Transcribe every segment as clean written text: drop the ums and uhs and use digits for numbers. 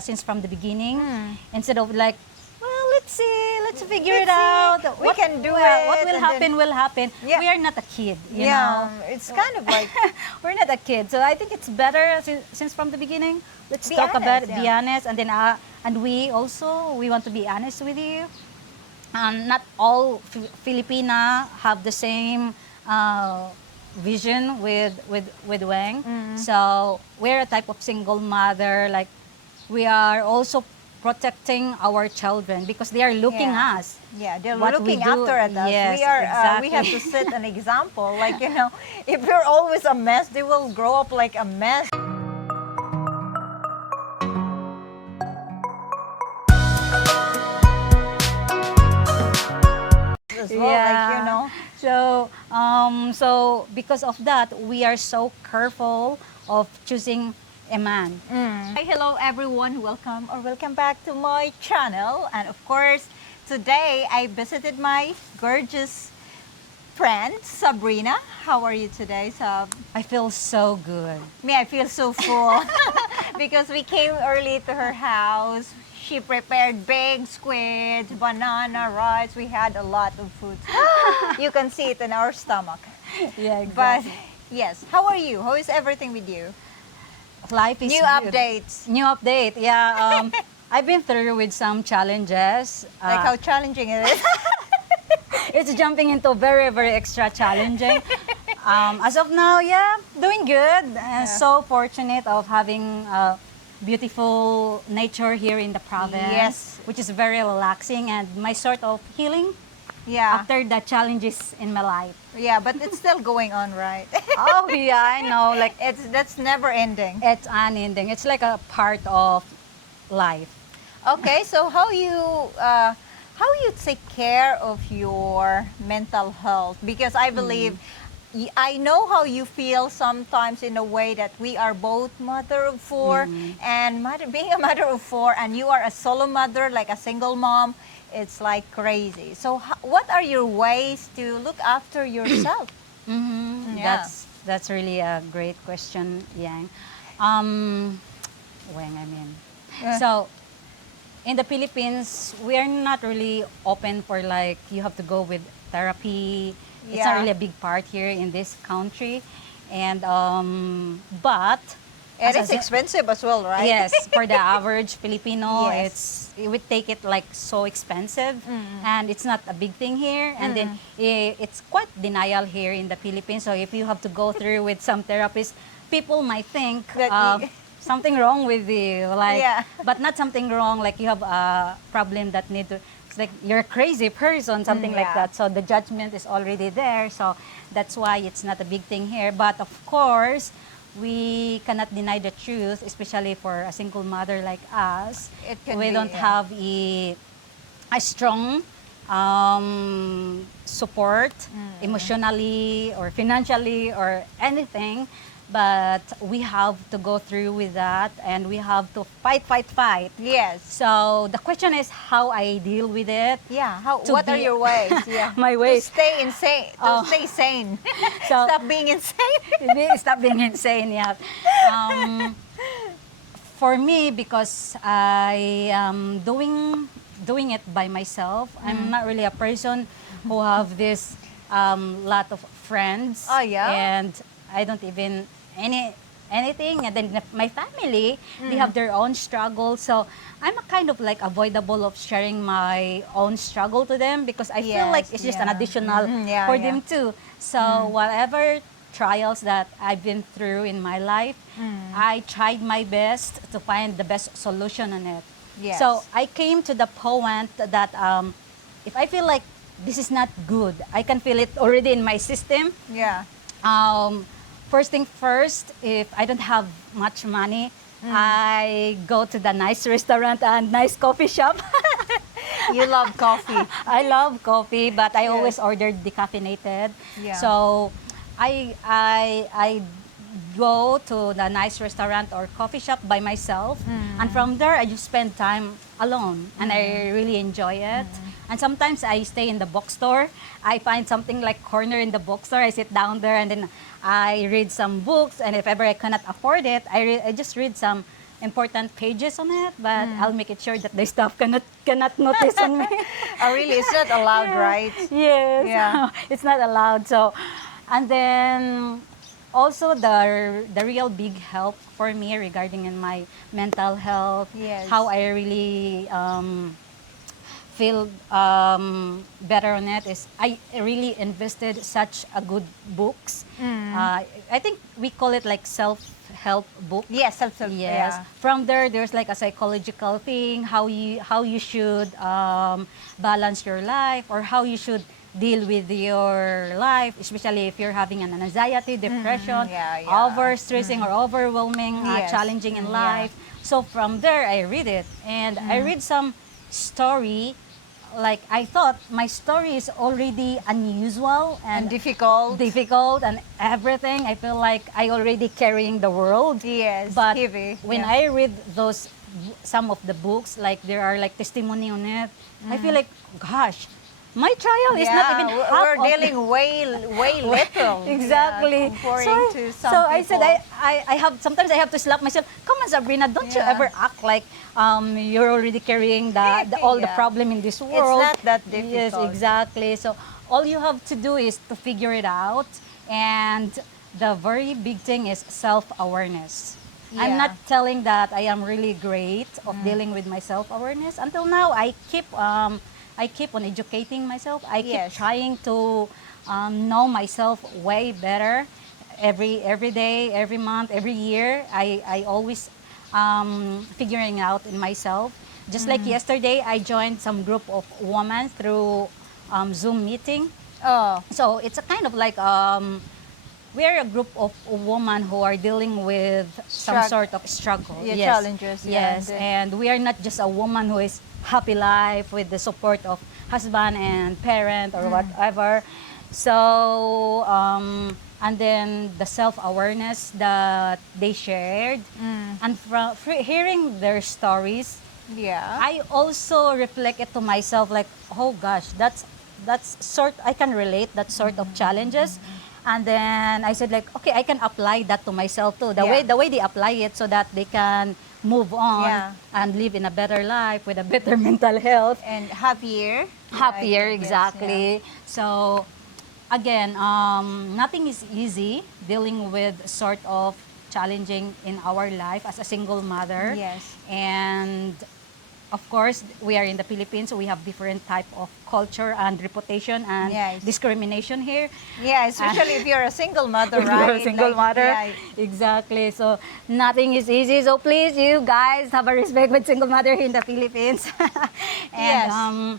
since from the beginning, instead of like, well, let's see, let's figure it Let's see. out. We can do What it, will and happen then- will happen. Yeah. We are not a kid, you Yeah, know. it's kind of like We're not a kid, so I think it's better since from the beginning. Let's Be talk about it, honest, be yeah. honest, and then and we want to be honest with you. Not all Filipina have the same vision with Wang. So we're a type of single mother. Like we are also protecting our children because they are looking Yeah. us. Yeah, they're What we looking do, after at us. yes, We are. We exactly. have to set an example. Like if you're always a mess, they will grow up like a mess. As well, Yeah. So because of that, we are so careful of choosing a man. Hi, hello everyone. Welcome back to my channel. And of course, today I visited my gorgeous friend Sabrina. How are you today, Sab? I feel so good. Me, I feel so full because we came early to her house. She prepared big squid, banana, rice. We had a lot of food. You can see it in our stomach. Yeah, But exactly. yes, how are you? How is everything with you? Life is New good. updates. New update. Yeah. I've been through with some challenges. Like how challenging it is. It's jumping into very, very extra challenging. As of now, yeah, doing good. So fortunate of having beautiful nature here in the province, Yes. which is very relaxing and my sort of healing Yeah. after the challenges in my life. Yeah, but it's still going on, right? Oh yeah, I know. Like That's never ending. it's unending. It's like a part of life. Okay, so how you take care of your mental health? Because I believe I know how you feel sometimes in a way that we are both mother of four and being a mother of four and you are a solo mother, like a single mom, it's like crazy. So what are your ways to look after yourself? Yeah. That's really a great question, Yang. Weng, I mean. Yeah. So, in the Philippines, we are not really open for like you have to go with therapy. It's not Yeah. really a big part here in this country, and but And as it's a- expensive as well, right? Yes, for the average Filipino, Yes. it would take it like so expensive, and it's not a big thing here. And then it's quite denial here in the Philippines. So if you have to go through with some therapist, people might think That something wrong with you, like, Yeah. but not something wrong. Like you have a problem that need to. It's like you're a crazy person, something like Yeah. that. So the judgment is already there. So that's why it's not a big thing here. But of course, we cannot deny the truth, especially for a single mother like us. It can We be, don't yeah. have a strong support emotionally or financially or anything. But we have to go through with that and we have to fight. Yes. So the question is how I deal with it. Yeah. To What are be- your ways? Yeah. My ways. To stay insane. To stay sane. So- Stop being insane. Stop being insane, yeah. For me, because I am doing it by myself, I'm not really a person who have this lot of friends. Oh, yeah? And I don't even anything. And then my family, they have their own struggle. So I'm a kind of like avoidable of sharing my own struggle to them because I feel like Yes, it's just an yeah. additional Yeah, for yeah. them too. So whatever trials that I've been through in my life, I tried my best to find the best solution on it. Yes. So I came to the point that if I feel like this is not good, I can feel it already in my system. Yeah. First thing first, if I don't have much money, I go to the nice restaurant and nice coffee shop. You love coffee. I love coffee, but I Yes. always ordered decaffeinated. Yeah. So I go to the nice restaurant or coffee shop by myself, and from there I just spend time alone, and I really enjoy it. And sometimes I stay in the bookstore. I find something like corner in the bookstore. I sit down there and then I read some books. And if ever I cannot afford it, I just read some important pages on it, but I'll make it sure that the staff cannot notice on me. Oh, really? It's not allowed, right? Yes, Yeah. it's not allowed. So, and then also the real big help for me regarding in my mental health, Yes. how I really feel better on it is I really invested such a good books. I think we call it like self-help book. Yes, absolutely. Yes. Yeah. From there, there's like a psychological thing, how you should balance your life, or how you should deal with your life, especially if you're having an anxiety, depression, Yeah, yeah. overstressing or overwhelming, Yes. challenging in Yeah. life. So from there, I read it, and I read some story. Like I thought my story is already unusual And and difficult. and everything. I feel like I already carrying the world. Yes, But heavy. when Yeah. I read those some of the books, like there are like testimony on it, I feel like, gosh, my trial is not even half we're of dealing way little. exactly. Yeah, comparing to some so I said people. I have sometimes I have to slap myself. Come on, Sabrina, don't you Yeah. ever act like you're already carrying all the Yeah. problem in this world. not that Yes, difficult. exactly. So all you have to do is to figure it out, and the very big thing is self-awareness. I'm Yeah. not telling that I am really great of dealing with my self-awareness. Until now, I keep on educating myself. I keep Yes. trying to know myself way better. Every day, every month, every year, I always figuring out in myself. Just like yesterday, I joined some group of women through Zoom meeting. Oh, So it's a kind of like we're a group of women who are dealing with some Strugg- sort of struggle. Yeah, Yes. challenges, yeah, Yes, and and we are not just a woman who is happy life with the support of husband and parent or whatever. So, and then the self-awareness that they shared, and from hearing their stories, yeah. I also reflect it to myself like, oh gosh, that's sort I can relate that sort of challenges. And then I said like, okay, I can apply that to myself too. Yeah. The way they apply it so that they can move on Yeah. and live in a better life with a better mental health. And happier. Happier, Yes, exactly. So again, nothing is easy dealing with sort of challenging in our life as a single mother. Yes. And of course, we are in the Philippines, so we have different type of culture and reputation and Yes. discrimination here. Yeah, especially if you're a single mother, If right? you're a single Like, mother. Yeah, Exactly. So nothing is easy. So please, you guys, have a respect with single mother in the Philippines. And Yes.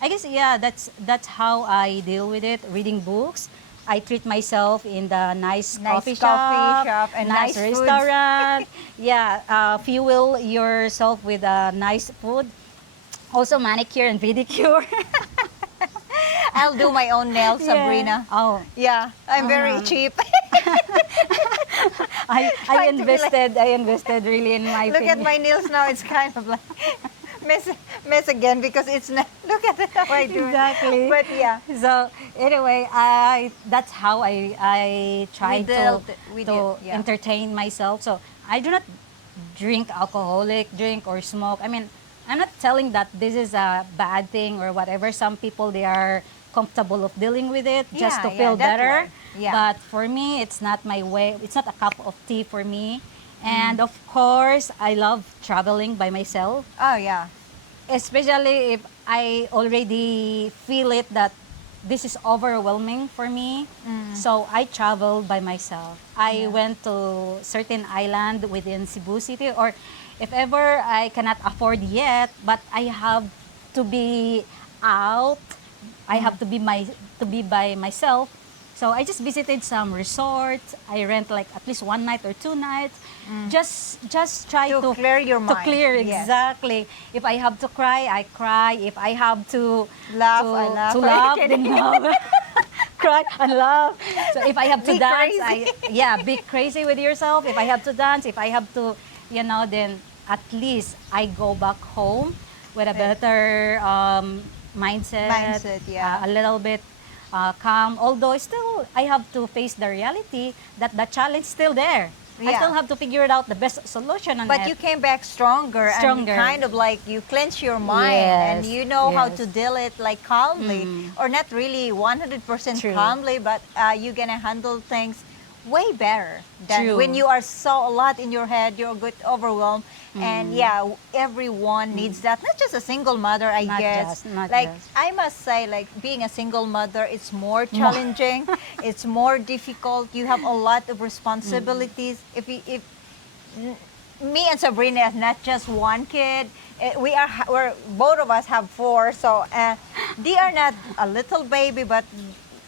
I guess yeah, that's how I deal with it. Reading books. I treat myself in the nice coffee shop and nice nice foods. restaurant. Yeah, fuel yourself with nice food. Also manicure and pedicure. I'll do my own nails, Sabrina. Yeah. Oh, Yeah, I'm very cheap. I Trying to be like- I invested really in my Look at finger. my nails now. It's kind of like mess again because it's not. Look at how I do it. Exactly. But yeah, So anyway, that's how I try We to dealt, yeah. entertain myself. So I do not drink alcoholic drink or smoke. I mean, I'm not telling that this is a bad thing or whatever. Some people they are comfortable of dealing with it just to Yeah, feel yeah, that better. way. Yeah. But for me, it's not my way. It's not a cup of tea for me. And of course, I love traveling by myself, oh yeah, especially if I already feel it that this is overwhelming for me. So I travel by myself. I went to certain island within Cebu City, or if ever I cannot afford yet, but I have to be out. I have to be by myself. So I just visited some resorts. I rent like at least one night or 2 nights. Just try To to clear your To mind. clear, Yes. exactly. If I have to cry, I cry. If I have to Laugh, to, I laugh. to Are you laugh, kidding? then laugh. Cry and laugh. So if I have to Be dance, crazy. be crazy with yourself. If I have to dance, if I have to, then at least I go back home with a better mindset. Mindset, yeah. A little bit calm. Although still, I have to face the reality that the challenge is still there. I still have to figure it out the best solution on But it. you came back stronger, Stronger. and kind of like you cleanse your mind, and Yes, you know how yes. to deal it like calmly, or not really 100% True. calmly, but you're gonna handle things way better than True. when you are so a lot in your head, you're get overwhelmed. And yeah, everyone needs that. Not just a single mother, I Not guess. not Like just. I must say, like being a single mother, it's more challenging. It's more difficult. You have a lot of responsibilities. If me and Sabrina is not just one kid. We're both of us have four, so they are not a little baby, but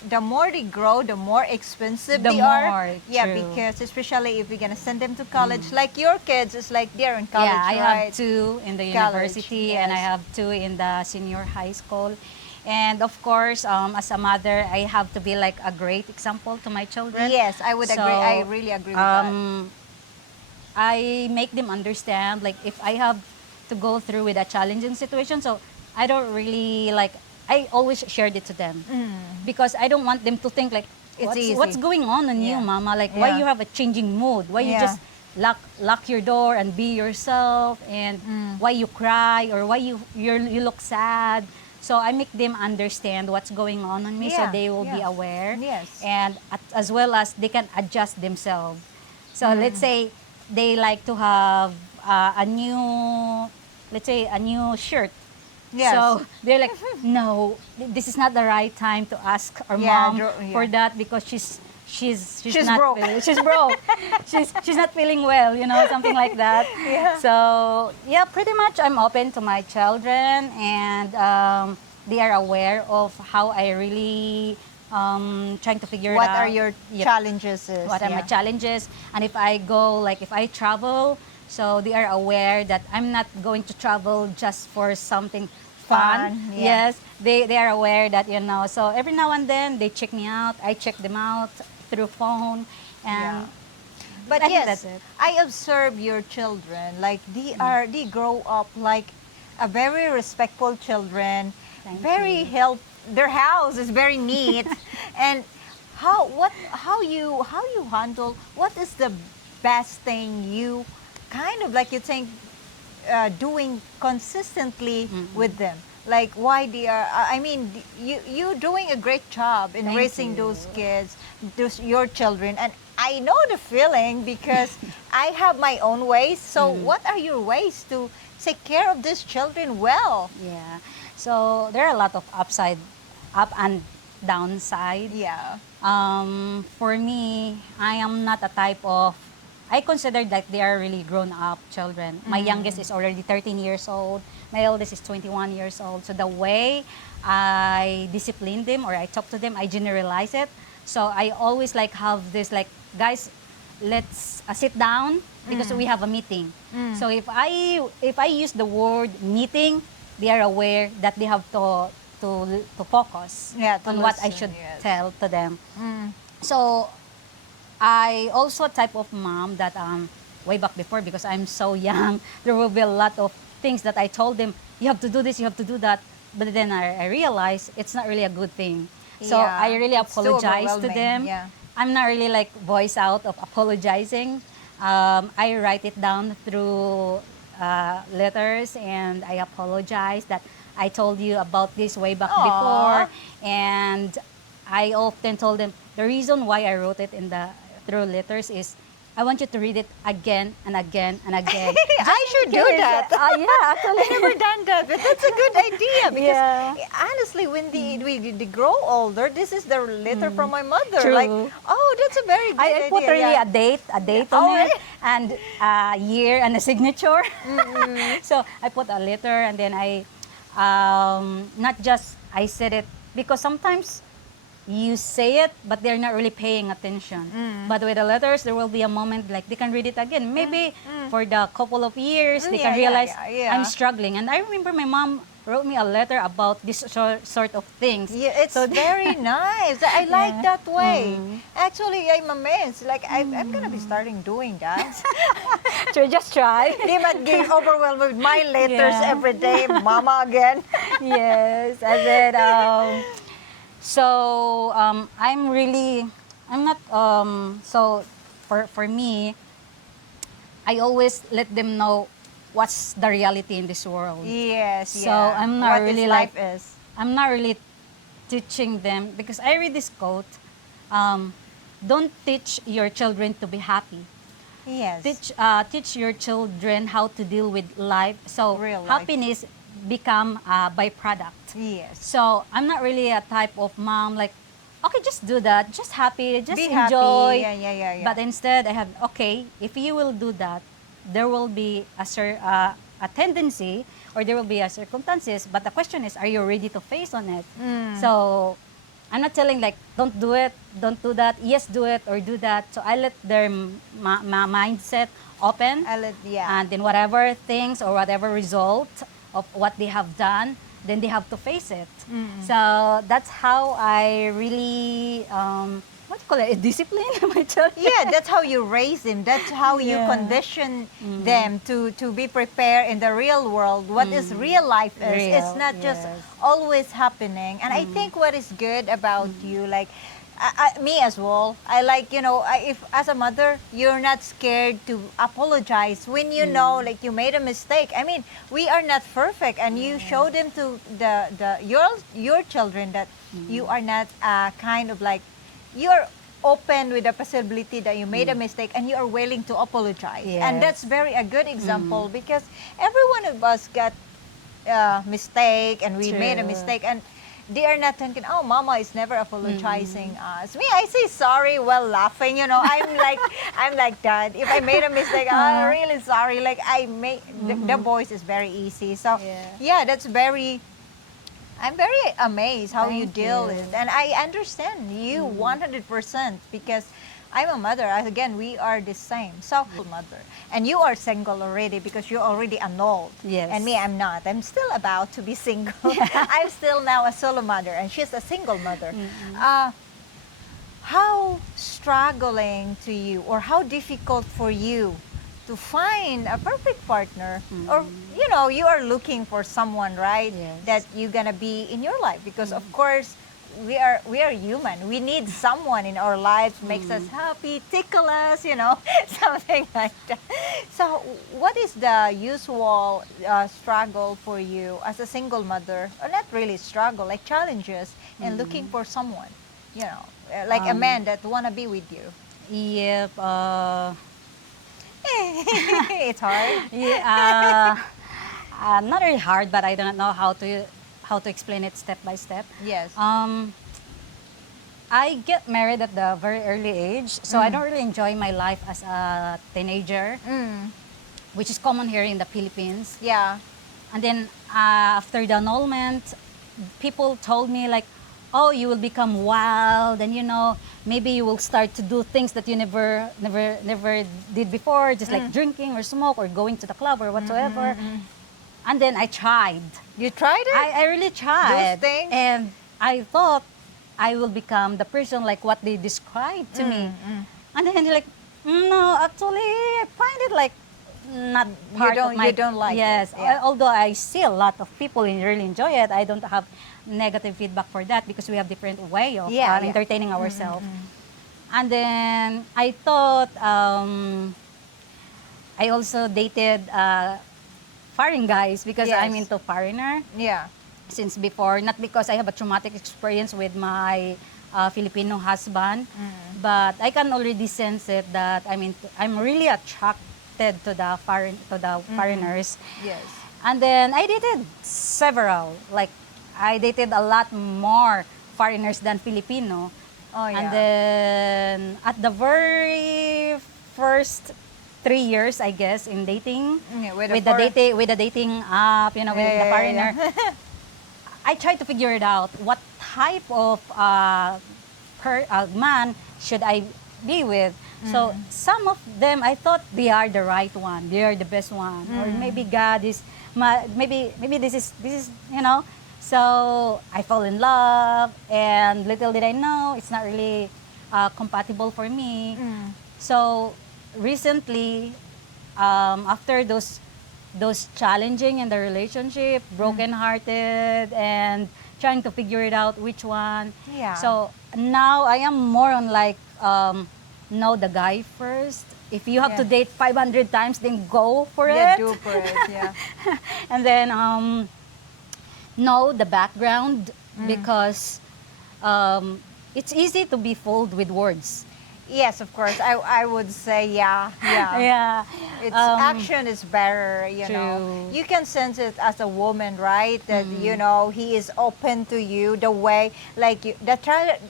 the more they grow, the more expensive The they are. more, Yeah, true. because especially if we're gonna send them to college, like your kids, it's like they're in college, Yeah, I right? have two in the College, university and I yes. have two in the senior high school. And of course, as a mother, I have to be like a great example to my children. Yes, I would So, agree. I really agree with that. I make them understand like if I have to go through with a challenging situation, so I don't really like I always shared it to them because I don't want them to think like It's what's easy. going on in Yeah. you, mama? Like why Yeah. you have a changing mood? Why you Yeah. just lock your door and be yourself, and why you cry or why you look sad? So I make them understand what's going on me, so Yeah, they will be yeah. aware, Yes. and as well as they can adjust themselves. So let's say they like to have a new, let's say a new shirt. Yes. So they're like, no, this is not the right time to ask our Yeah, mom yeah. for that because she's She's not broke. she's broke. she's not feeling well, something like that. Yeah. So yeah, pretty much I'm open to my children, and they are aware of how I really trying to figure What it out. are your Yep. challenges? Is, What are my yeah. challenges, and if I go, like if I travel, so they are aware that I'm not going to travel just for something fun. Fun, yeah. Yes, they are aware that, so every now and then they check me out, I check them out through phone, and Yeah. But I think yes, that's it. I observe your children. Like they grow up like a very respectful children. Thank Very you. help. Their house is very neat, and how you handle, what is the best thing you kind of like you think doing consistently with them, like why they are I mean you doing a great job in Thank raising you. those kids, your children, and I know the feeling because I have my own ways. So what are your ways to take care of these children well? Yeah, so there are a lot of up and downside. Yeah. For me, I am not a type of, I consider that they are really grown up children. My youngest is already 13 years old. My eldest is 21 years old. So the way I discipline them or I talk to them, I generalize it. So I always like have this like, guys, let's sit down because we have a meeting. So if I use the word meeting, they are aware that they have to focus Yeah, to on what I listen, should yes. tell to them. So I also a type of mom that way back before, because I'm so young, there will be a lot of things that I told them, you have to do this, you have to do that. But then I realized it's not really a good thing. So Yeah, I really it's too apologize to overwhelming, them. yeah. I'm not really like voice out of apologizing. I write it down through letters, and I apologize that I told you about this way back Aw. before. And I often told them the reason why I wrote it in the through letters is I want you to read it again and again and again. I should do that. Yeah, actually. I never done that, but that's a good idea because Yeah. honestly, when they grow older, this is the letter from my mother. True. Like, oh, that's a very good I idea. put really yeah. a date Oh, on it, really? and a year and a signature. So I put a letter, and then I not just I said it, because sometimes you say it, but they're not really paying attention. But with the letters, there will be a moment like they can read it again. Maybe for the couple of years, they can Yeah, realize yeah. I'm struggling. And I remember my mom wrote me a letter about this sort of things. Yeah, it's very nice. I like Yeah. that way. Actually, I'm amazed. Like, I'm gonna be starting doing that. So just try. They might get overwhelmed with my letters Yeah. every day. Mama again. Yes, and then I'm not so for me, I always let them know what's the reality in this world. Yes, So yeah. I'm not What is really life like is. I'm not really teaching them because I read this quote. Um, don't teach your children to be happy. Yes. Teach your children how to deal with life. So Real life. happiness become a byproduct. Yes. So I'm not really a type of mom like, okay, just do that, just happy, just Be happy. enjoy. Yeah, yeah, yeah, yeah. But instead, I have okay, if you will do that, there will be a tendency or there will be a circumstances. But the question is, are you ready to face on it? So I'm not telling like don't do it, don't do that. Yes, do it or do that. So I let their mindset open, Yeah. and then whatever things or whatever result of what they have done, then they have to face it. So that's how I really what do you call it, discipline my children. Yeah, that's how you raise them. That's how you Yeah. condition them to be prepared in the real world. What is real life is. It's Real, not just yes. always happening. And I think what is good about you, like me as well, I like, if as a mother, you're not scared to apologize when you know like you made a mistake. I mean, we are not perfect, and you show them to your children that you are not kind of like, you're open with the possibility that you made a mistake and you are willing to apologize. And that's Yes. very a good example because every one of us got mistake, and we made a True. mistake, and they are not thinking, oh, mama is never apologizing us. Me, I say sorry while laughing, I'm like that. If I made a mistake, I'm really sorry. Like I made the voice is very easy. So yeah, I'm very amazed how you Thank deal you. with it. And I understand you 100% because I'm a mother. Again, we are the same. So, mother. And you are single already because you're already annulled. Yes. And me, I'm not. I'm still about to be single. I'm still now a solo mother, and she's a single mother. How struggling to you, or how difficult for you to find a perfect partner, or you are looking for someone, right? Yes. That you're gonna be in your life, because of course we are human. We need someone in our lives makes us happy, tickle us, something like that. So what is the usual struggle for you as a single mother, or not really struggle, like challenges in looking for someone, like a man that wanna be with you? Yep. It's hard. Yeah. Not really hard, but I don't know how to explain it step by step. Yes. I get married at the very early age, so I don't really enjoy my life as a teenager, which is common here in the Philippines. Yeah. And then after the annulment, people told me like, oh, you will become wild, and maybe you will start to do things that you never did before, just like drinking or smoke or going to the club or whatsoever. And then I tried. You tried it? I really tried. Those things? And I thought I will become the person like what they described to me. And then like, no, actually, I find it like not part of my... You don't like yes, it. Yeah. although I see a lot of people really enjoy it, I don't have negative feedback for that because we have different way of entertaining ourselves. And then I thought, I also dated foreign guys because I'm Yes. into foreigner Yeah. since before. Not because I have a traumatic experience with my Filipino husband, but I can already sense it that I'm really attracted to the foreigners. Yes. And then I dated several. Like I dated a lot more foreigners than Filipino. Oh, yeah. And then at the very first 3 years, I guess, in dating, Yeah, with the dating app, with the foreigner, I tried to figure it out. What type of man should I be with? So some of them, I thought they are the right one. They are the best one, or maybe God is, maybe this is So I fell in love, and little did I know it's not really compatible for me. So recently, after those challenging in the relationship, broken-hearted, and trying to figure it out which one. Yeah. So now I am more on like know the guy first, if you have to Yeah. date 500 times, then go for Yeah, it. do for it. Yeah. And then know the background, because it's easy to be fooled with words. Yes, of course. I would say yeah, yeah. Yeah. It's Um, action is better, you know. True. You can sense it as a woman, right? That you know he is open to you the way, like you,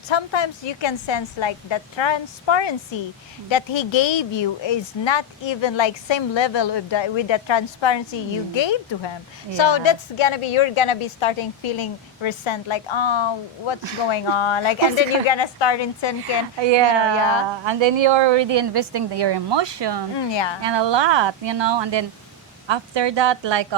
sometimes you can sense like the transparency that he gave you is not even like same level with the transparency you gave to him. So Yeah. that's gonna be you're gonna be starting feeling resent, like oh what's going on, like, and then you're gonna start in thinking, Yeah. you know, yeah. And then you're already investing your emotion Yeah. and a lot, and then after that, like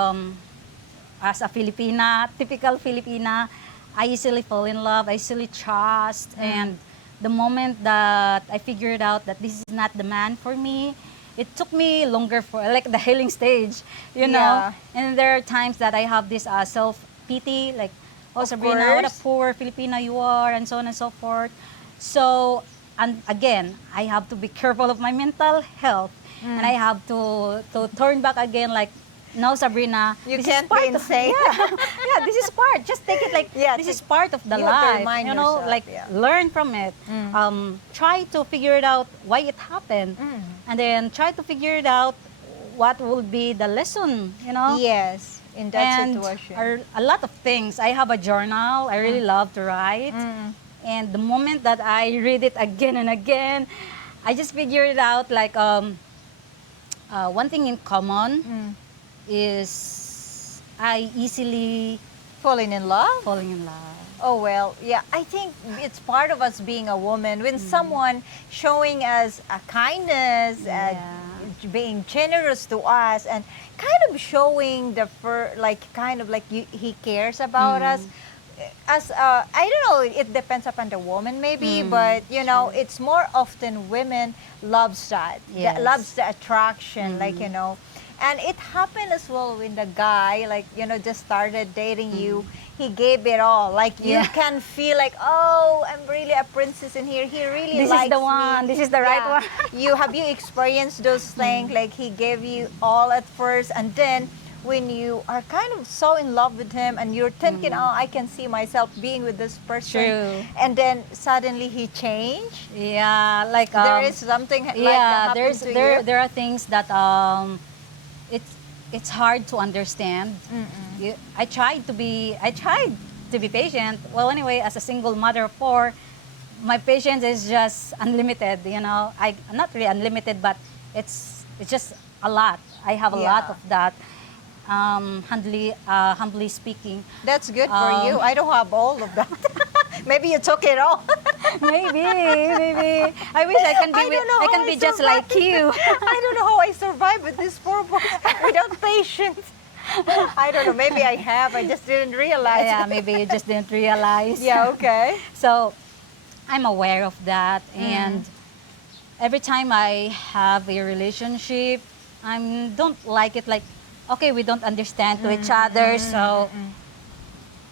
as a Filipina, typical Filipina, I easily fall in love, I easily trust, and the moment that I figured out that this is not the man for me, it took me longer for like the healing stage, Yeah. And there are times that I have this self pity, like, oh Of Sabrina, what a course. poor Filipina you are, and so on and so forth. So, and again, I have to be careful of my mental health, and I have to turn back again, like, no, Sabrina, You this can't is part be of, insane. yeah, this is part. Just take it like Yeah, this is part of the you have to life, remind yourself, like yeah. learn from it. Try to figure it out why it happened, and then try to figure it out what will be the lesson. Yes, in that And situation. a lot of things. I have a journal. I really love to write. And the moment that I read it again and again, I just figured it out, like one thing in common is I easily Falling in love? falling in love. Oh well, yeah. I think it's part of us being a woman. When someone showing us a kindness, Yeah. being generous to us, and kind of showing like kind of like he cares about us. As I don't know, it depends upon the woman maybe, but you know, it's more often women loves that, Yes. loves the attraction, like you know. And it happened as well when the guy, like, you know, just started dating you. He gave it all. Like, you Yeah. can feel like, oh, I'm really a princess in here. He really This is likes the one. me. This is the right one. Have you experienced those things? Like, he gave you all at first, and then when you are kind of so in love with him and you're thinking, oh, I can see myself being with this person. True. And then suddenly he changed. Yeah, like There is something like that yeah, happened to there you. there are things that it's hard to understand. I tried to be patient. Well, anyway, as a single mother of four, my patience is just unlimited. I not really unlimited, but it's just a lot. I have a lot Yeah. of that. Humbly speaking, That's good for you. I don't have all of that. Maybe you took it all. maybe. I wish I can be. I don't know I how can I be just survived. like you. I don't know how I survived with this poor boy without patience. I don't know. Maybe I have. I just didn't realize. Yeah, maybe you just didn't realize. Yeah. Okay. So I'm aware of that, and every time I have a relationship, I don't like it like, okay, we don't understand to each other, so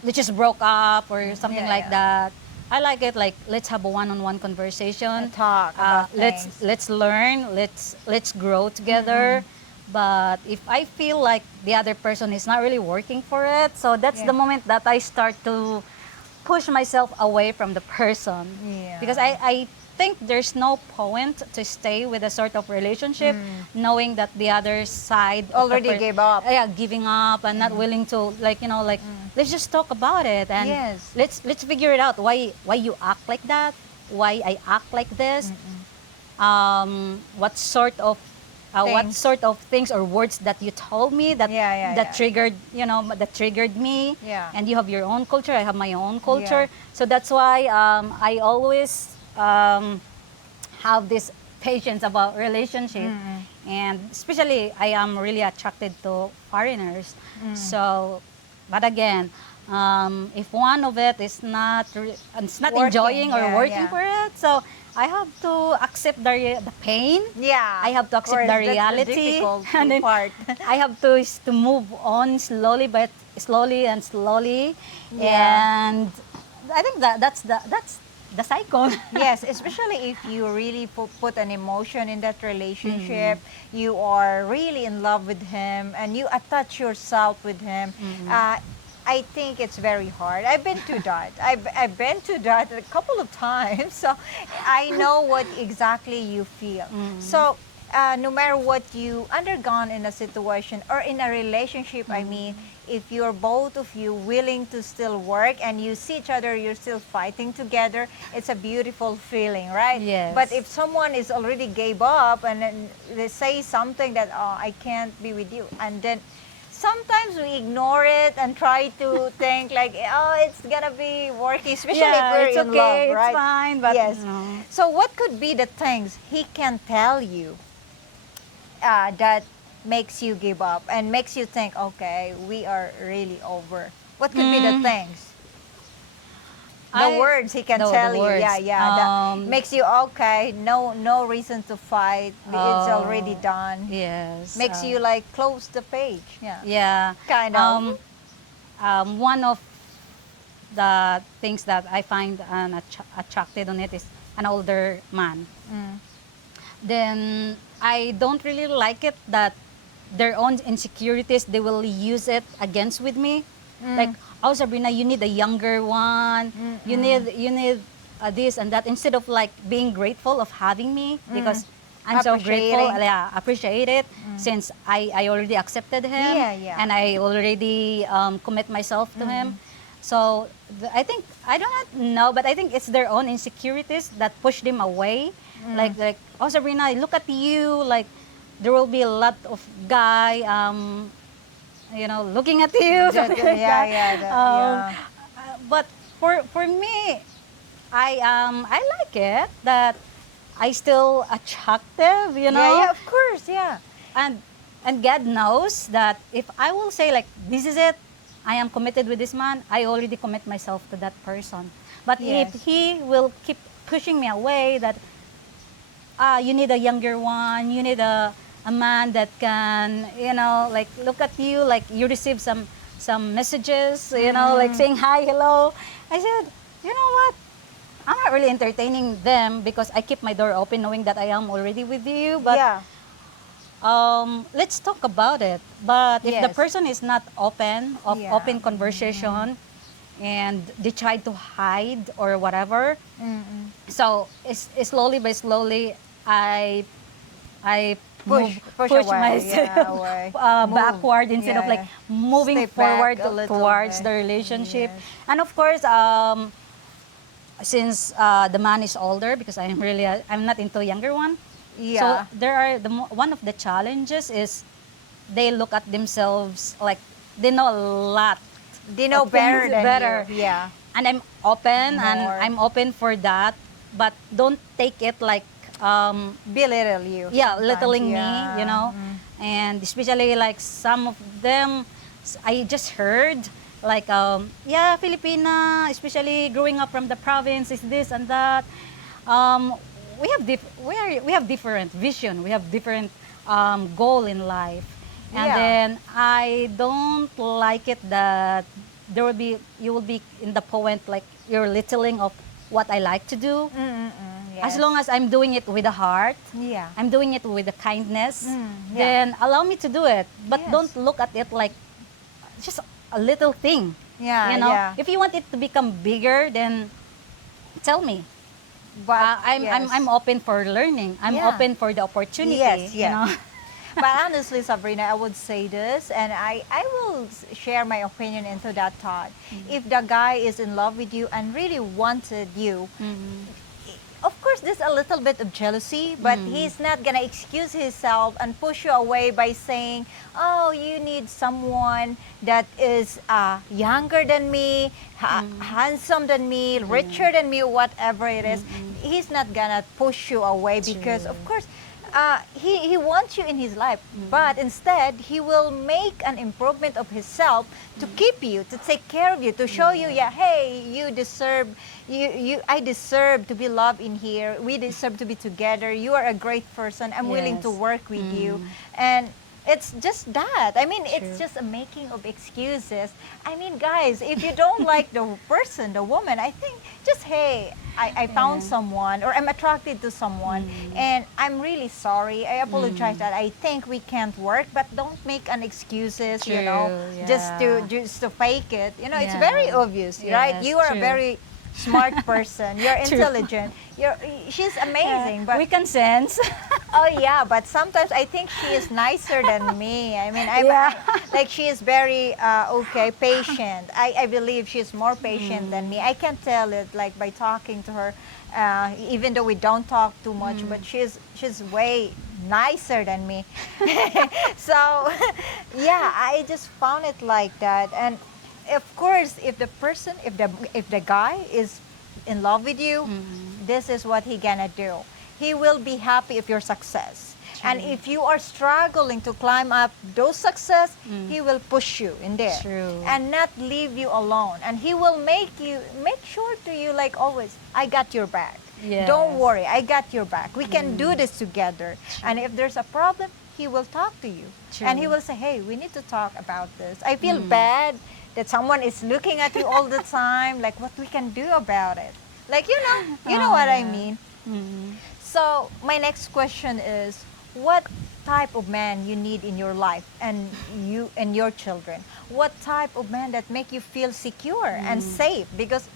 we just broke up or something Yeah, like yeah. that. I like it like, let's have a one-on-one conversation. Talk about things. Let's learn. Let's grow together. But if I feel like the other person is not really working for it, so that's Yeah. the moment that I start to push myself away from the person. Yeah. Because I think there's no point to stay with a sort of relationship knowing that the other side of the Already gave up. Yeah, giving up and not willing to, like, let's just talk about it, and Yes. let's figure it out, why you act like that, why I act like this, what sort of things or words that you told me that Yeah. triggered that triggered me. Yeah. And you have your own culture, I have my own culture. Yeah. So that's why I always have this patience about relationship. And especially I am really attracted to foreigners. So, but again, if one of it is not Working, enjoying or yeah, working yeah. for it, so I have to accept the pain. Yeah. I have to of accept course, the that's reality, difficult and then part. I have to move on slowly, slowly. Yeah. And I think that's the cycle. Yes, especially if you really put an emotion in that relationship, you are really in love with him, and you attach yourself with him. I think it's very hard. I've been to that. I've been to that a couple of times, so I know what exactly you feel. So no matter what you undergone in a situation or in a relationship, I mean, if you're both of you willing to still work and you see each other, you're still fighting together, it's a beautiful feeling, right? Yes. But if someone is already gave up and then they say something that, oh, I can't be with you, and then sometimes we ignore it and try to think like, oh, it's gonna be working, especially Yeah, if we're it's in okay, love, right? it's fine, but yes. no. So what could be the things he can tell you that makes you give up and makes you think, okay, we are really over? What could be the things? The words he can the tell you, words. that makes you okay. No reason to fight. It's already Oh, done. Yes. Makes you like close the page. Yeah, Yeah. kind of. One of the things that I find attracted on it is an older man. Then I don't really like it that their own insecurities, they will use it against with me. Like, oh, Sabrina, you need a younger one. You need this and that, instead of like being grateful of having me, because I'm so grateful. Appreciating. Yeah, appreciate it, since I already accepted him. Yeah. And I already commit myself to him. So I think, I don't know, but I think it's their own insecurities that push them away. Like, oh, Sabrina, look at you. Like, there will be a lot of guy, looking at you. something like that. Yeah. But for me, I like it that I still attractive. Yeah, of course, yeah. And God knows that if I will say like, this is it, I am committed with this man, I already commit myself to that person. But Yes. if he will keep pushing me away, that you need a younger one, you need a man that can, like, look at you, like you receive some messages, like saying hi, hello. I said, you know what? I'm not really entertaining them, because I keep my door open knowing that I am already with you. But Yeah. let's talk about it. But if the Yes. person is not open, of Yeah. open conversation, and they try to hide or whatever, so it's slowly by slowly, I Push push away, myself yeah, away. Move. backward, instead of like moving Step back forward a little towards bit. the relationship. Yes. And of course, since the man is older, because I'm not into younger one. Yeah. So there are one of the challenges is they look at themselves like they know a lot. They know of better things than better. you. Yeah. And I'm open, and More. I'm open for that, but don't take it like Belittle you. yeah, sometimes. littling Yeah. me, and especially like some of them, I just heard like, yeah, Filipina, especially growing up from the province, is this and that. We have we have different vision, we have different goal in life, and Yeah. then I don't like it that you will be in the point like you're littling of what I like to do. Yes. As long as I'm doing it with a heart, Yeah. I'm doing it with a kindness, Yeah. then allow me to do it. But Yes. don't look at it like just a little thing. Yeah. You know, Yeah. if you want it to become bigger, then tell me. But I'm open for learning. I'm Yeah. open for the opportunity. Yes, You know? But honestly, Sabrina, I would say this, and I will share my opinion into that thought. If the guy is in love with you and really wanted you, of course, there's a little bit of jealousy, but he's not gonna excuse himself and push you away by saying, "Oh, you need someone that is younger than me, handsome than me, richer than me, whatever it is." He's not gonna push you away because, of course, he wants you in his life, but instead he will make an improvement of himself to keep you, to take care of you, to show you, yeah, hey, you deserve, I deserve to be loved in here. We deserve to be together. You are a great person. I'm willing to Yes. work with you, and It's just that. I mean, True. it's just a making of excuses. I mean, guys, if you don't like the person, the woman, I think just, hey, I found Yeah. someone or I'm attracted to someone and I'm really sorry. I apologize that I think we can't work, but don't make an excuses, you know, True, just yeah. to fake it. You know, it's Yeah. very obvious, right? Yes, You are a true. very smart person. You're True. intelligent. She's Yeah, amazing, but we can sense. oh yeah, but sometimes I think she is nicer than me. I mean, Yeah. like she is very okay, patient. I believe she's more patient than me. I can tell it like by talking to her, even though we don't talk too much, but she's way nicer than me. So yeah, I just found it like that. And of course, if the person, if the guy is in love with you, this is what he gonna do. He will be happy if you're success. And if you are struggling to climb up those success, he will push you in there True. and not leave you alone. And he will make sure to you like always, I got your back. Don't Yes. worry, I got your back. We can do this together. And if there's a problem, he will talk to you. And he True. will say, hey, we need to talk about this. I feel bad that someone is looking at you all the time, like what we can do about it. Like, you know what I mean. So my next question is, what type of man you need in your life and you and your children? What type of man that make you feel secure and safe? Because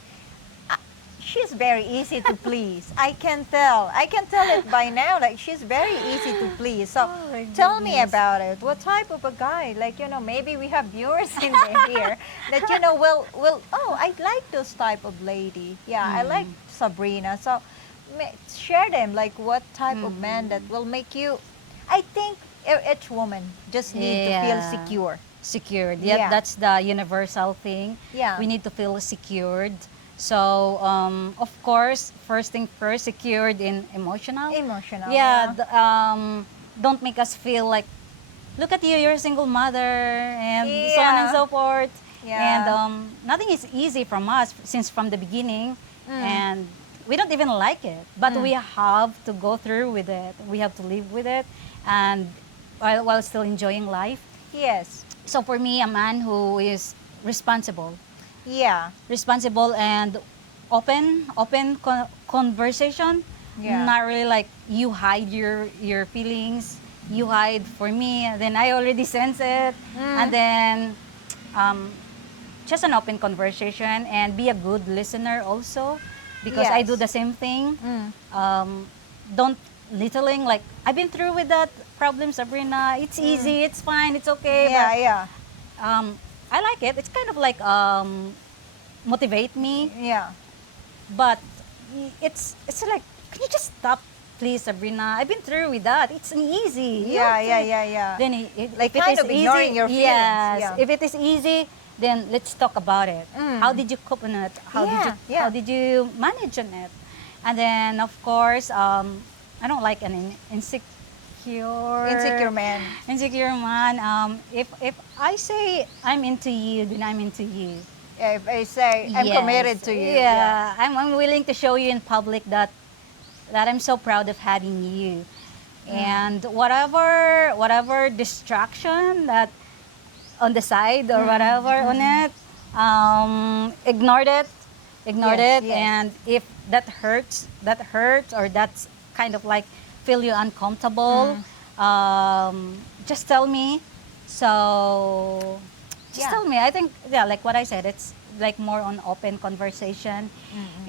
she's very easy to please. I can tell. I can tell it by now. Like she's very easy to please. So Oh my tell me goodness. about it. What type of a guy? Like maybe we have viewers in here that will. Oh, I like those type of lady. Yeah, I like Sabrina. So share them. Like what type of man that will make you? I think each woman just need to feel Yeah. secure. Secured. Yeah. That's the universal thing. Yeah. We need to feel secured. So, of course, first thing first, secured in emotional. Emotional. Yeah. Don't make us feel like, look at you, you're a single mother, and so on and Yeah. so forth. Yeah. And nothing is easy from us since from the beginning, and we don't even like it. But we have to go through with it. We have to live with it, and while still enjoying life. Yes. So for me, a man who is responsible, Yeah. and open conversation. Yeah. Not really like you hide your feelings, you hide for me, and then I already sense it, and then just an open conversation and be a good listener also, because I Yes. do the same thing. Don't littling like I've been through with that problem, Sabrina. It's easy, it's fine, it's okay. Yeah, But yeah. I like it. It's kind of like motivate me, Yeah. but it's like, can you just stop, please, Sabrina? I've been through with that. It's an easy. You Yeah, have yeah, to- yeah, yeah. Then Like if it kind is of ignoring easy, your feelings, yes. yeah. If it is easy, then let's talk about it. How did you cope on it? How did you manage on it? And then of course, I don't like an Insecure man. insecure man. If I say I'm into you, then I'm into you. Yeah, if I say I'm Yes. committed to you. Yeah, I'm willing to show you in public that I'm so proud of having you. And whatever distraction that on the side or whatever on it, ignored it, Yes, yes. and if that hurts, or that's kind of like feel you uncomfortable, just tell me. So just Yeah. tell me. I think, yeah, like what I said, it's like more on open conversation,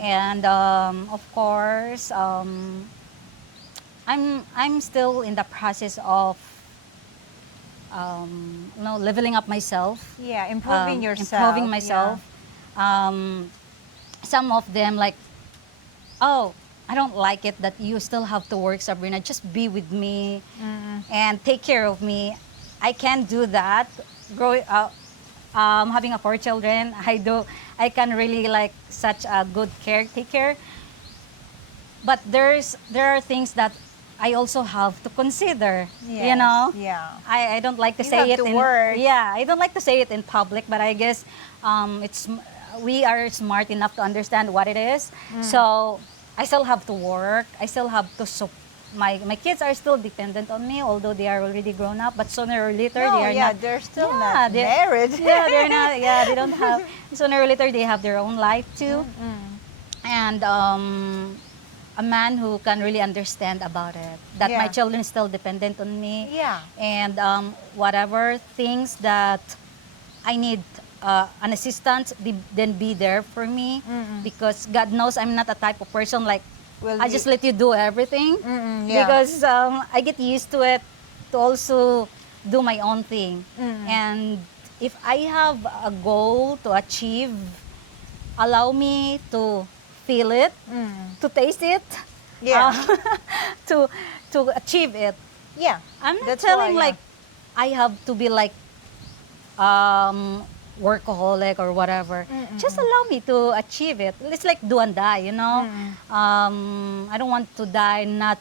and of course, I'm still in the process of leveling up myself, Yeah, improving yourself. improving myself. Some of them like, oh, I don't like it that you still have to work, Sabrina. Just be with me and take care of me. I can't do that. Growing up, having a 4 children, I can really like such a good caretaker. But there are things that I also have to consider. Yes, You know, yeah. I don't like to You say have it to in work. yeah, I don't like to say it in public, but I guess we are smart enough to understand what it is. So I still have to work. I still have to my kids are still dependent on me, although they are already grown up. But sooner or later, No, they are yeah, not. they're still Yeah, not married. Yeah, they're not. Yeah, they don't have. Sooner or later, they have their own life too, and a man who can really understand about it. That my Yeah. children is still dependent on me. Yeah. And whatever things that I need an assistant, then be there for me, because God knows I'm not a type of person like Will I you- just let you do everything, yeah. because I get used to it to also do my own thing. And if I have a goal to achieve, allow me to feel it, to taste it, Yeah. to achieve it. Yeah. I'm not That's telling why, yeah. like I have to be like workaholic or whatever. Just allow me to achieve it. It's like do and die, you know. I don't want to die not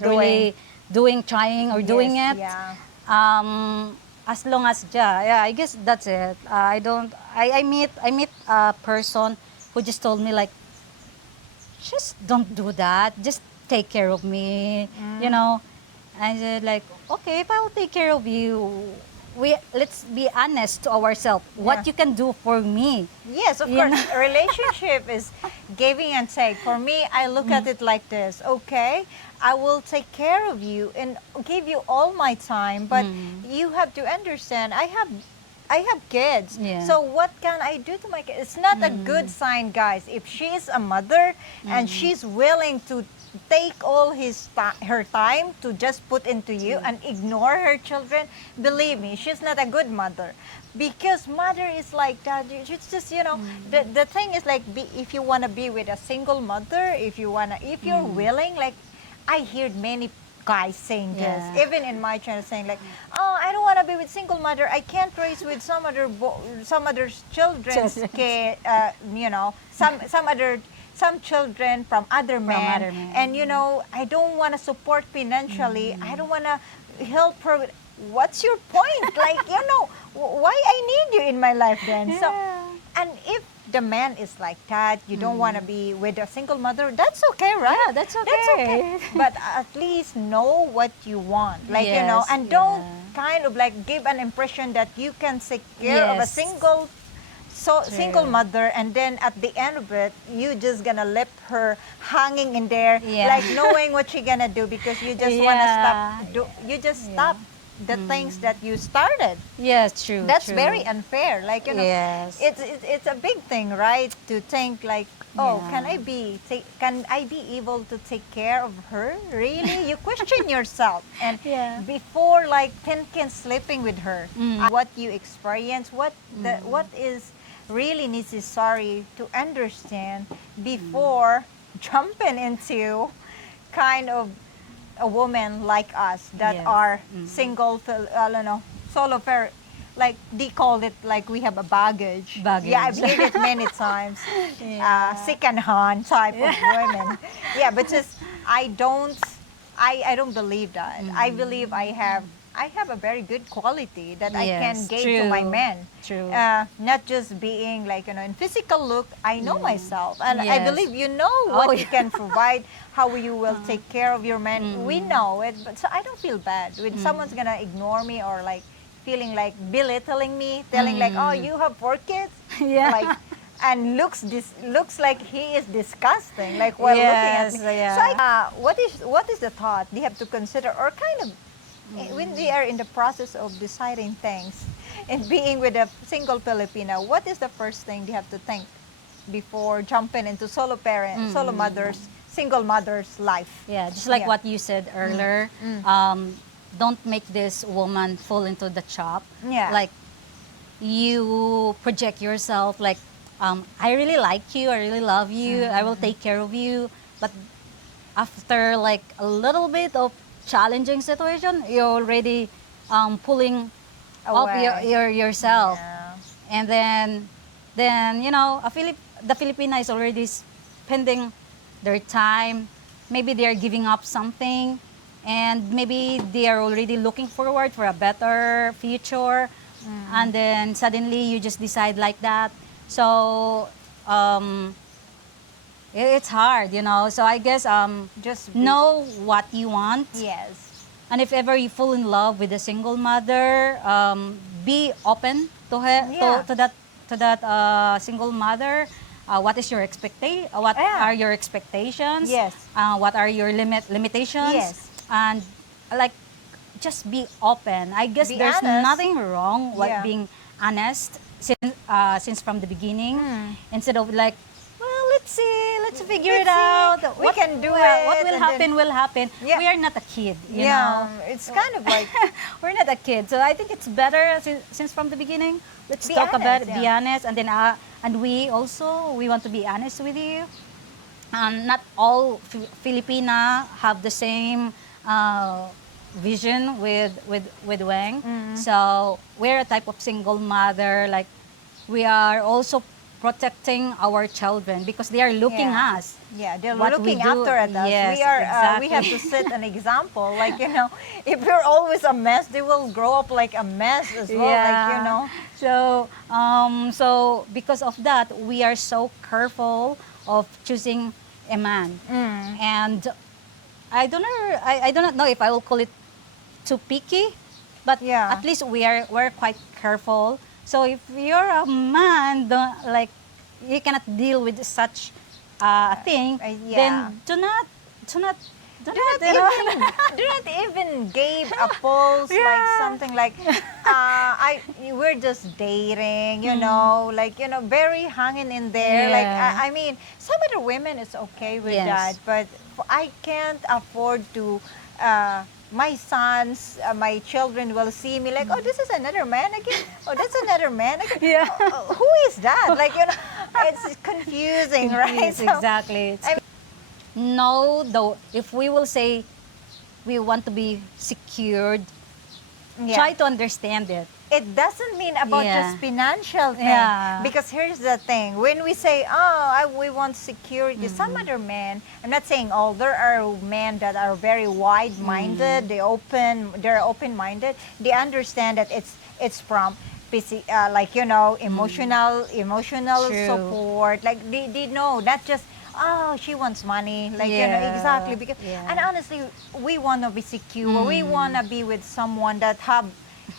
really doing, trying or doing Yes, it. yeah. As long as yeah, I guess that's it. I don't. I meet a person who just told me like, just don't do that. Just take care of me, you know. I said like, okay, if I will take care of you, let's be honest to ourselves. What Yeah. you can do for me. Yes, of You course. know? A relationship is giving and take. For me, I look at it like this. Okay, I will take care of you and give you all my time, but you have to understand I have kids. Yeah. So what can I do to my kids? It's not a good sign, guys. If she's a mother and she's willing to take all her time to just put into you and ignore her children, believe me, she's not a good mother. Because mother is like that. It's just, you know, the thing is like, if you want to be with a single mother, if you're willing, like, I heard many guys saying this, Yeah. even in my channel, saying like, oh, I don't want to be with single mother. I can't raise with some other children's kid, you know, some children from other men. other men. And you know, I don't want to support financially. I don't want to help her with, what's your point? Like, you know, why I need you in my life then? So, and if the man is like that, you don't want to be with a single mother, that's okay, right? Yeah, that's That's okay. okay. But at least know what you want. Like, you know, Yes, and don't yeah. kind of like give an impression that you can take care of a Yes. single mother, and then at the end of it, you just gonna left her hanging in there, Yeah. like knowing what she gonna do, because you just wanna Yeah. stop the things that you started. Yes, true. That's true. very unfair. Like, you know, Yes. it's a big thing, right? To think like, oh, Yeah. can I be able to take care of her? Really? You question yourself, and Yeah. before like thinking sleeping with her, what you experience, what is really necessary to understand before jumping into kind of a woman like us that Yes. are single, I don't know, solo parent. Like they call it like we have a baggage. Baggage. Yeah, I've heard it many times. Second-hand type of women. Yeah, but just I don't believe that. I believe I have a very good quality that I can Yes, give to my true. men. True. Not just being like, you know, in physical look, I know myself. And I Yes. believe you know what Oh, you can provide, how you will take care of your men. We know it. But so I don't feel bad when someone's going to ignore me or like feeling like belittling me, telling like, oh, you have 4 kids? Yeah. Like, and looks like he is disgusting, like while looking at Yes, me. yeah. So what is the thought they have to consider, or kind of when they are in the process of deciding things and being with a single Filipino, what is the first thing they have to think before jumping into solo mothers, single mothers life? Yeah, just like Yeah. what you said earlier. Don't make this woman fall into the trap. Yeah. Like you project yourself like, I really like you, I really love you, I will take care of you. But after like a little bit of challenging situation, you're already pulling off Away. yourself. Yeah. And then you know, the Filipina is already spending their time. Maybe they are giving up something, and maybe they are already looking forward for a better future. And then suddenly you just decide like that. So it's hard, you know. So I guess Just know what you want. Yes. And if ever you fall in love with a single mother, be open to her, Yeah. to that single mother. What is your What Yeah. are your expectations? Yes. What are your limitations? Yes. And like, just be open. I guess Be there's honest. nothing wrong with Yeah. being honest since from the beginning, Mm. instead of like, well, let's figure Let's it out. see. We can do it, What will and happen then- will happen. Yeah. We are not a kid, you Yeah. know. It's kind of like We're not a kid, so I think it's better since from the beginning. Let's Be talk about honest, it, be yeah. honest, and then and we want to be honest with you. Not all Filipina have the same vision with Wang. Mm-hmm. So we're a type of single mother. Like, we are also protecting our children because they are looking Yeah. us. Yeah, they're What we looking do. after at us. Yes, We are. We have exactly. to set an example. Like, you know, if you're always a mess, they will grow up like a mess as well. Like, you know. So because of that, we are so careful of choosing a man. Mm. And I do not know if I will call it too picky, but Yeah. at least we're quite careful. So if you're a man, like, you cannot deal with such a thing, Yeah. then do not Do not even give a pulse like Yeah. something like we're just dating, you Mm. know, like, you know, very hanging in there. Like, Yeah. I mean, some other women is okay with Yes. that, but I can't afford to. My sons, my children will see me like, oh, this is another man again. Oh, that's another man again. Yeah. Who is that? Like, you know, it's confusing, right? Yes, So, exactly. No, though, if we will say we want to be secured, yeah. try to understand it. It doesn't mean about Yeah. just financial thing. Yeah. Because here's the thing. When we say, we want security, some other men, I'm not saying all, there are men that are very wide-minded, they're open-minded. They understand that it's from like, you know, emotional True. support. Like, they know, not just, she wants money. Like, you know, Yeah. exactly. Because, Yeah. and honestly, we want to be secure. We want to be with someone that have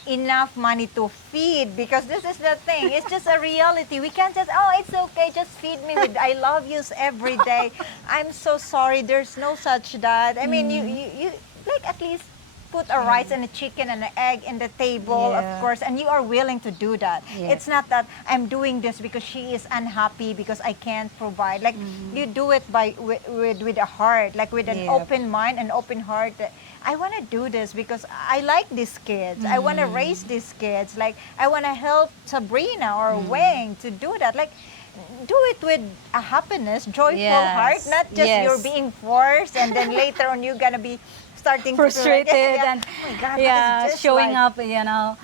enough money to feed, because this is the thing, it's just a reality. We can't just, it's okay, just feed me with I love yous every day. I'm so sorry, there's no such that. I mean, you like, at least put a rice and a chicken and an egg in the table, of Yeah. course, and you are willing to do that. Yeah. It's not that I'm doing this because she is unhappy because I can't provide. Like, you do it with a heart, like with an Yeah. open mind and open heart. That I want to do this because I like these kids. I want to raise these kids. Like, I want to help Sabrina or Wang to do that. Like, do it with a happiness, joyful Yes. heart, not just Yes. you're being forced and then later on you're gonna be starting Frustrated to feel like, and oh my God, yeah, what is this showing like? up, you know.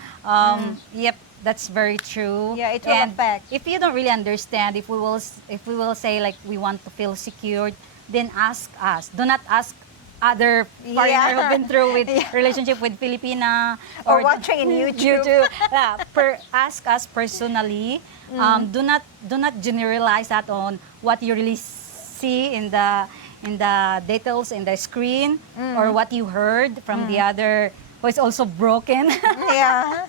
Yep, that's very true. Yeah, it will And affect. if you don't really understand, if we will say like we want to feel secured, then ask us. Do not ask other foreigner Yeah. who've been through with relationship with Filipina Or watching in YouTube. Yeah, ask us personally. Do not generalize that on what you really see in the details in the screen, or what you heard from the other who is also broken. Yeah.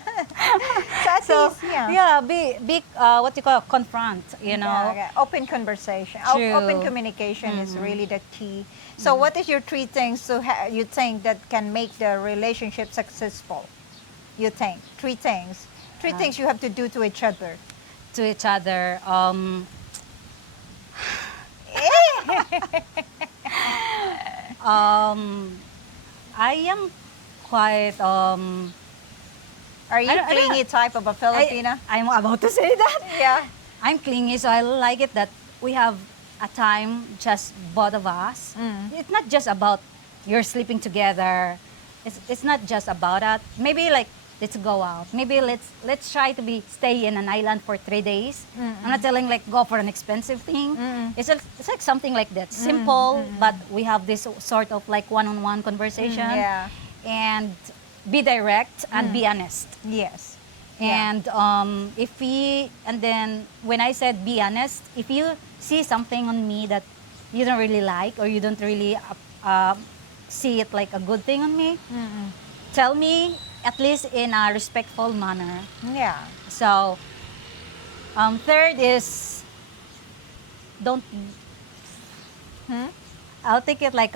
So at So least, yeah. yeah, be what you call confront, you know. Yeah, yeah. Open conversation, True. open communication is really the key. So what is your 3 things you think that can make the relationship successful? You think 3 things. 3 things you have to do to each other. To each other. I am quite Are you I don't- clingy type of a Filipina? I'm about to say that. Yeah. I'm clingy, so I like it that we have a time just both of us. It's not just about you're sleeping together. It's not just about that. Maybe like, let's go out. Maybe let's try to stay in an island for 3 days. I'm not telling like go for an expensive thing. It's like something like that, simple, but we have this sort of like one-on-one conversation. Yeah. And be direct and be honest. Yes. And and then when I said be honest, if you see something on me that you don't really like, or you don't really see it like a good thing on me, tell me at least in a respectful manner. Yeah. So, third is don't. I'll take it like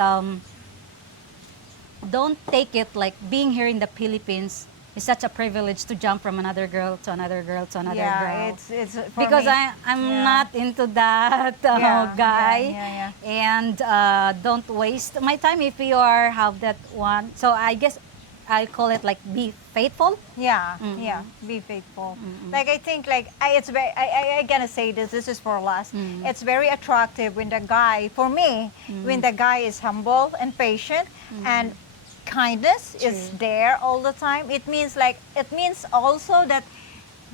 don't take it like being here in the Philippines is such a privilege to jump from another girl to another girl to another Yeah, girl. it's for Because me, I'm yeah. not into that Yeah, guy, yeah. and don't waste my time if you have that one. So I guess I call it like be faithful. Yeah, yeah, be faithful. Like I think like it's very, I gonna say this is for last. It's very attractive when the guy, for me, when the guy is humble and patient and kindness is True. there all the time. It means like, it means also that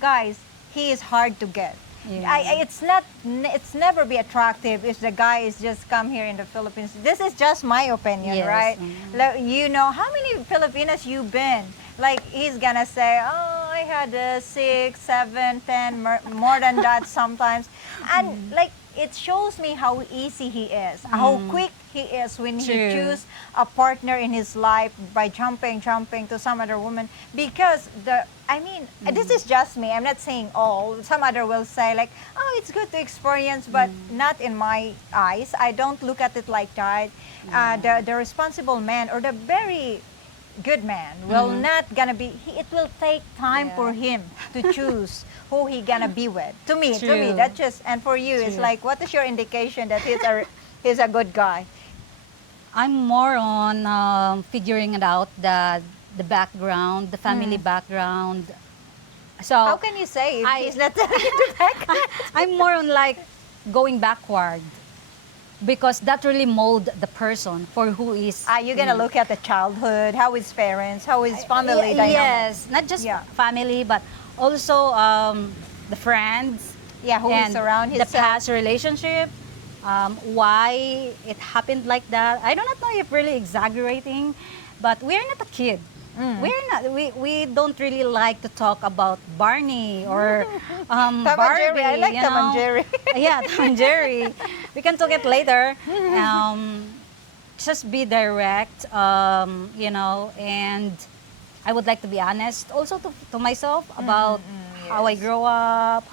guys, he is hard to get. Yeah. It's never be attractive if the guy is just come here in the Philippines. This is just my opinion, Yes. right? Like, you know, how many Filipinos you been? Like, he's gonna say, oh, I had 6, 7, 10, more than that sometimes. And like, it shows me how easy he is, how quick he is when he True. choose a partner in his life by jumping to some other woman. Because this is just me. I'm not saying all. Some other will say like, oh, it's good to experience, but not in my eyes. I don't look at it like that. The responsible man or the very good man will not gonna be. It will take time Yeah. for him to choose who he gonna be with. To me, True. that's just. And for you, it's True. like, what is your indication that he's a good guy? I'm more on figuring it out, the background, the family background. So How can you say if he's not telling you the fact? I'm more on like going backward, because that really mold the person for who is. You're gonna look at the childhood, how his parents, how his family dynamic. Yes, not just Yeah. family, but also the friends. Yeah, who is and around the his past relationship. Why it happened like that? I do not know if really exaggerating, but we're not a kid. We're not. We don't really like to talk about Barney or Tom and Barbie. Jerry. I like you Tom and know? Jerry. Yeah, Tom and Jerry. We can talk it later. Just be direct, and I would like to be honest also to myself about how I grow up.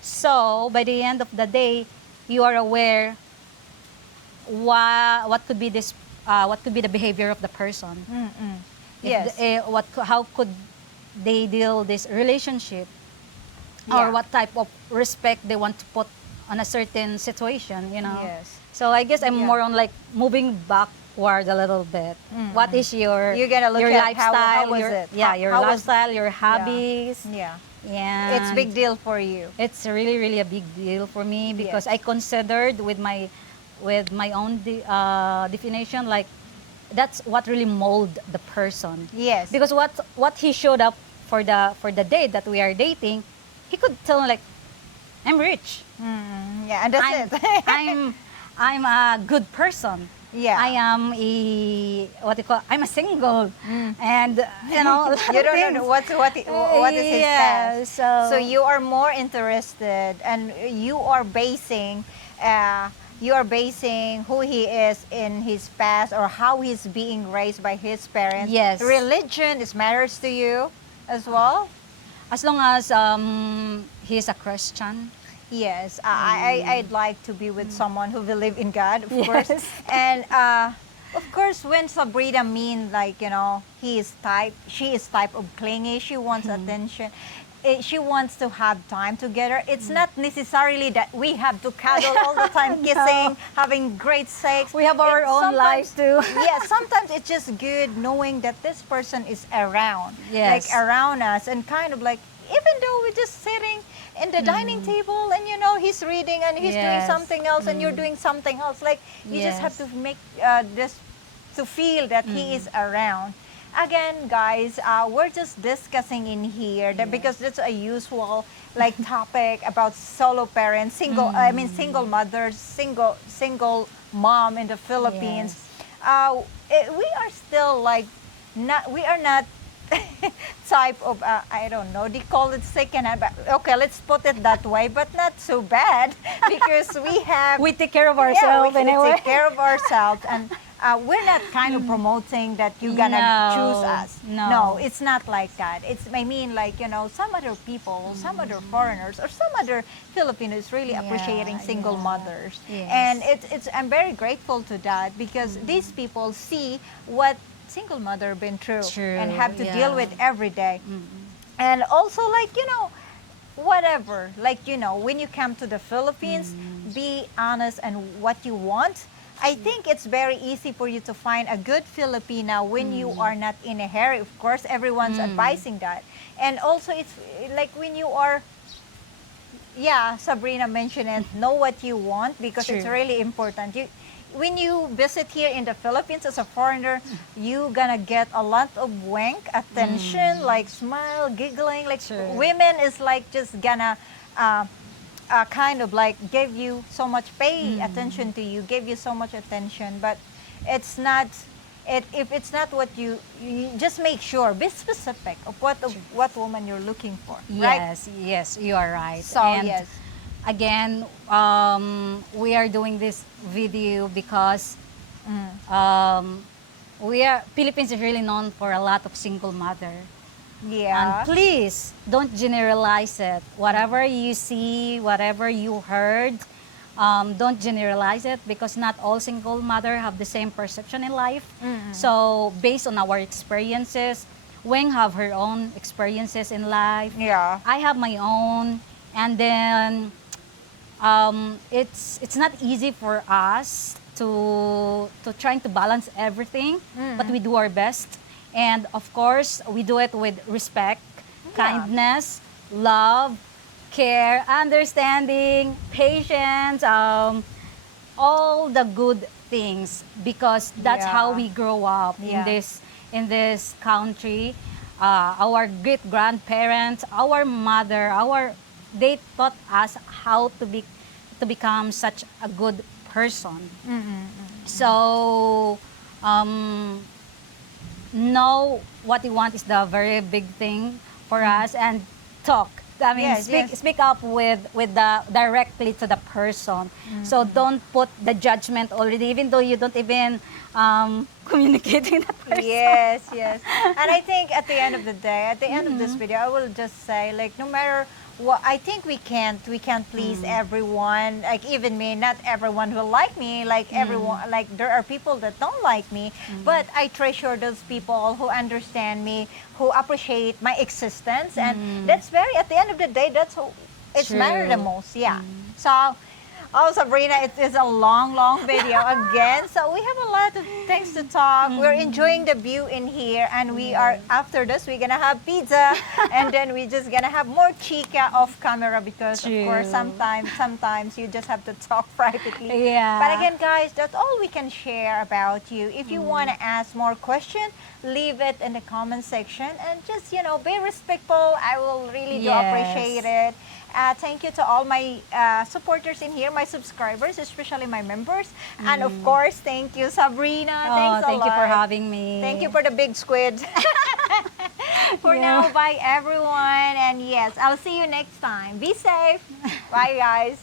So by the end of the day, you are aware what could be the behavior of the person. Yes. How could they deal this relationship, Yeah. or what type of respect they want to put on a certain situation. Yes. So I guess I'm Yeah. more on like moving backward a little bit. What is your You're gonna look your at how lifestyle? was your, it? Yeah, How- your how was- lifestyle, your hobbies. Yeah. And It's big deal for you. It's really, really a big deal for me, because Yes. I considered with my own definition, like that's what really mold the person. Yes. Because what he showed up for the date that we are dating, he could tell like, I'm rich. Yeah, and that's I'm, it. I'm a good person. Yeah. I am I'm a single, and a lot You of don't know things. what is his Yeah, past. so- So you are more interested, and you are basing who he is in his past, or how he's being raised by his parents. Yes. Religion is matters to you as well. As long as he's a Christian. Yes, I'd like to be with someone who believe in God, of course. Yes. And of course, when Sabrina mean like, she is type of clingy, she wants attention. She wants to have time together. It's not necessarily that we have to cuddle all the time, kissing, having great sex. We have our own lives too. Yeah, sometimes it's just good knowing that this person is around, Yes. like around us, and kind of like, even though we're just sitting in the dining table and he's reading and he's doing Yes. something else and you're doing something else, like you just have Yes. to make this to feel that he is around. Again, guys, we're just discussing in here that because that's a usual like topic about solo parents, single mothers, single mom in the Philippines. We are still like we are not type of, I don't know, they call it secondhand, but okay, let's put it that way, but not so bad because we have, We take care of yeah, ourselves we anyway. take care of ourselves, and we're not kind of promoting that you're gonna No, choose us. no. It's not like that. It's, I mean, like, you know, some other people, some other foreigners, or some other Filipinos really Yeah, appreciating single yeah. mothers, Yes. and it's. I'm very grateful to that because these people see what single mother been through True, and have to deal yeah. with every day. And also, like, you know, whatever, like, you know, when you come to the Philippines, be honest and what you want. I think it's very easy for you to find a good Filipina when you are not in a hurry. Of course, everyone's advising that. And also, it's like when you are, yeah, Sabrina mentioned it, know what you want because it's True. really important. You, when you visit here in the Philippines as a foreigner, you gonna get a lot of wank attention, like smile, giggling. Like True. women is like just gonna kind of like give you so much pay attention to you, give you so much attention, but it's not. If it's not what you just make sure, be specific of what woman you're looking for, right? Yes, yes, you are right. So And yes. again, we are doing this video because we are Philippines is really known for a lot of single mother. Yeah. And please don't generalize it. Whatever you see, whatever you heard, don't generalize it because not all single mother have the same perception in life. So based on our experiences, Weng have her own experiences in life. Yeah. I have my own, and then it's not easy for us to trying to balance everything, but we do our best, and of course we do it with respect, kindness, love, care, understanding, patience, all the good things because that's how Yeah. we grow up Yeah. in this country. Our great grandparents, our mother, they taught us how to become such a good person. So know what you want is the very big thing for us, and talk. I mean, Yes, yes. speak up with the directly to the person. So don't put the judgment already, even though you don't even communicate with that person. Yes, yes. And I think at the end of the day, at the end of this video, I will just say, like, no matter what, I think we can't please everyone. Like, even me, not everyone will like me. Like, everyone, like, there are people that don't like me. But I treasure those people who understand me, who appreciate my existence. And that's very, at the end of the day, that's who it's matter the True. most. Yeah. So, oh, Sabrina, it is a long, long video again. So we have a lot of things to talk. We're enjoying the view in here, and we are, after this, we're gonna have pizza, and then we're just gonna have more chica off camera because, of course, True. sometimes you just have to talk privately. Yeah. But again, guys, that's all we can share about you. If you want to ask more questions, leave it in the comment section, and just, you know, be respectful. I will really do Yes. appreciate it. Thank you to all my supporters in here, my subscribers, especially my members. And of course, thank you, Sabrina. Oh, Thanks a thank you for lot. having me. Thank you for the big squid. For Yeah. now, bye everyone. And yes, I'll see you next time. Be safe. Bye, guys.